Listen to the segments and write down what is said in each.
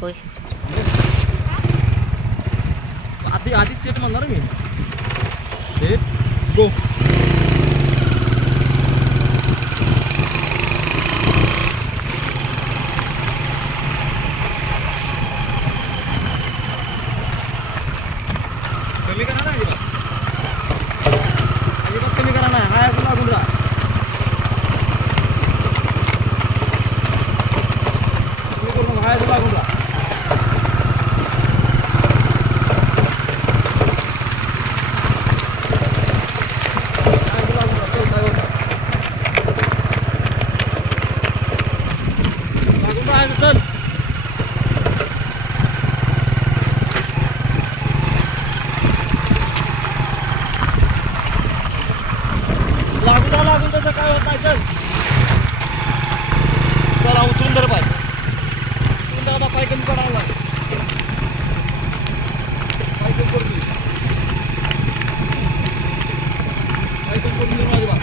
होय आधी सेट म्हणणार मी सेट गो कमी करा ना अजिबात कमी करा ना हाय असं लागून राहा कमी करून हाय असं लागून राहा चल लागून तसं काय होत नाही चल चला उतरून तर पाय उतरून तर आता पाय कमी पडायला पाय कमी करून पाय कमी करून देऊ माझी बा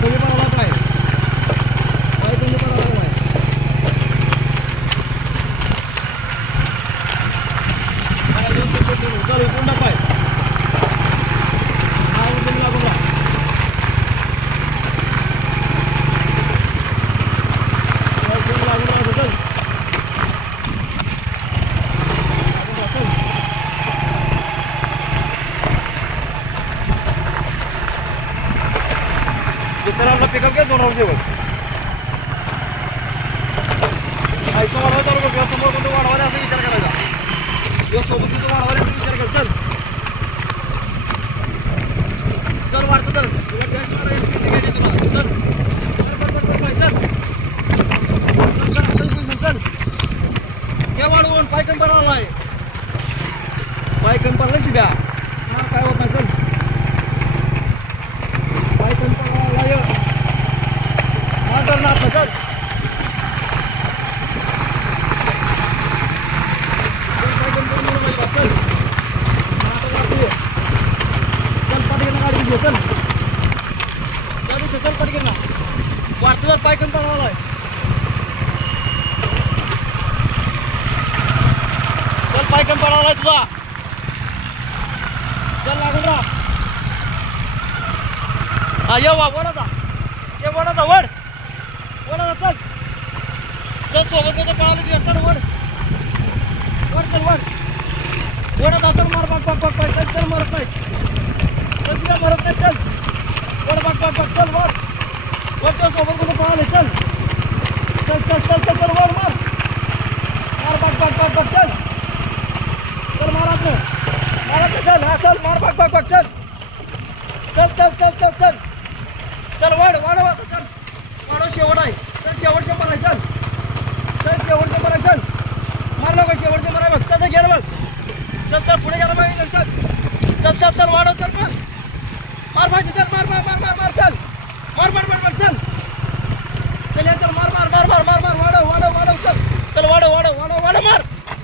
कमी पडायला पाय पाय कमी पडायला पाय चल उतरून टाक पाय हा कमी लागून राहा लागून राहा चल दुसऱ्याला पिकअप घ्या 2 वर्षे ऐकून वाढवा चालू करतो समोर कोणतं वाढवायला असं विचार करायचा किंवा सोबत तिथं वाढवायला विचार कर चल चल वाढतं चल तुला गॅस मारायची घ्यायची तुला चल चल हे वाढवून पाय कमी पडायला आहे पाय कमी पडला शिव्या हा काय होत नाही चल पाय कमी पडायला चल चल पटकन ना वाढतं जर पाय कमी पडायला आहे चल पाय कमी पडायला आहे तुझा चल लागून राहा हा ये वा वडाचा ये वडाचा वडाचा चल चल सोबत होतं पळालं की चल वड चल वडाचा चल मार पाक चल मरत नाही चल मरत नाही चल वर पाक चल वरच्या सोबत कोणतं पळालं चल वर मार पाक चल चल मारात चल हा चल मार पाक चल चल वाढ चल वाढव शेवट आहे चल शेवटच्या पराय चल शेवटच्या पराय चल मारलं का शेवटच्या पराय बघ चल गेलं बघ चल पुढे गेलं बघ चल वाढव चल मग